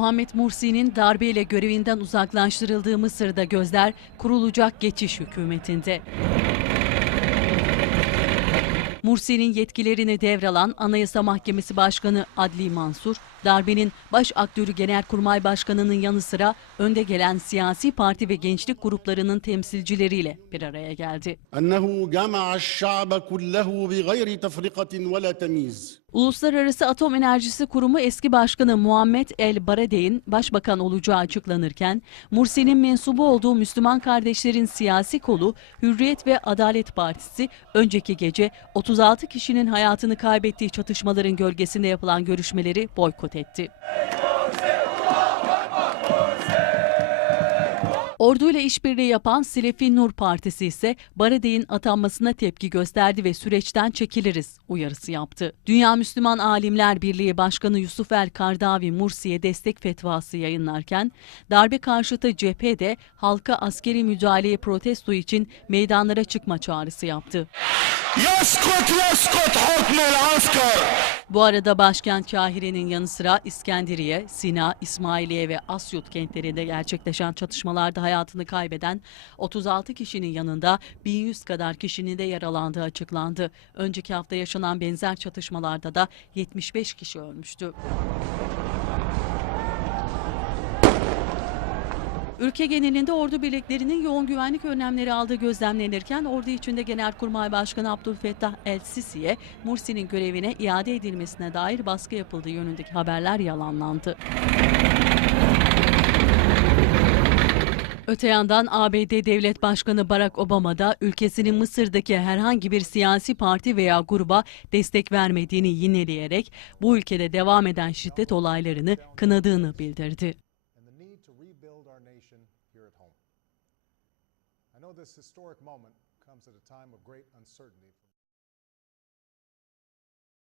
Muhammed Mursi'nin darbeyle görevinden uzaklaştırıldığı Mısır'da gözler kurulacak geçiş hükümetinde. Mursi'nin yetkilerini devralan Anayasa Mahkemesi Başkanı Adli Mansur, darbenin baş aktörü Genelkurmay Başkanı'nın yanı sıra önde gelen siyasi parti ve gençlik gruplarının temsilcileriyle bir araya geldi. Uluslararası Atom Enerjisi Kurumu eski başkanı Muhammed El Baradey'in başbakan olacağı açıklanırken, Mursi'nin mensubu olduğu Müslüman kardeşlerin siyasi kolu Hürriyet ve Adalet Partisi önceki gece 30 36 kişinin hayatını kaybettiği çatışmaların gölgesinde yapılan görüşmeleri boykot etti. Ordu ile işbirliği yapan Silefi Nur Partisi ise Baradey'in atanmasına tepki gösterdi ve süreçten çekiliriz uyarısı yaptı. Dünya Müslüman Alimler Birliği Başkanı Yusuf El Kardavi Mursi'ye destek fetvası yayınlarken darbe karşıtı cephe halka askeri müdahaleye protesto için meydanlara çıkma çağrısı yaptı. Yaskut, yaskut, Bu arada başkent Kahire'nin yanı sıra İskenderiye, Sina, İsmailiye ve Asyut kentlerinde gerçekleşen çatışmalarda hayatını kaybeden 36 kişinin yanında 1100 kadar kişinin de yaralandığı açıklandı. Önceki hafta yaşanan benzer çatışmalarda da 75 kişi ölmüştü. Ülke genelinde ordu birliklerinin yoğun güvenlik önlemleri aldığı gözlemlenirken ordu içinde Genelkurmay Başkanı Abdülfettah El-Sisi'ye Mursi'nin görevine iade edilmesine dair baskı yapıldığı yönündeki haberler yalanlandı. Öte yandan ABD Devlet Başkanı Barack Obama da ülkesinin Mısır'daki herhangi bir siyasi parti veya gruba destek vermediğini yineleyerek bu ülkede devam eden şiddet olaylarını kınadığını bildirdi. this historic moment comes at a time of great uncertainty.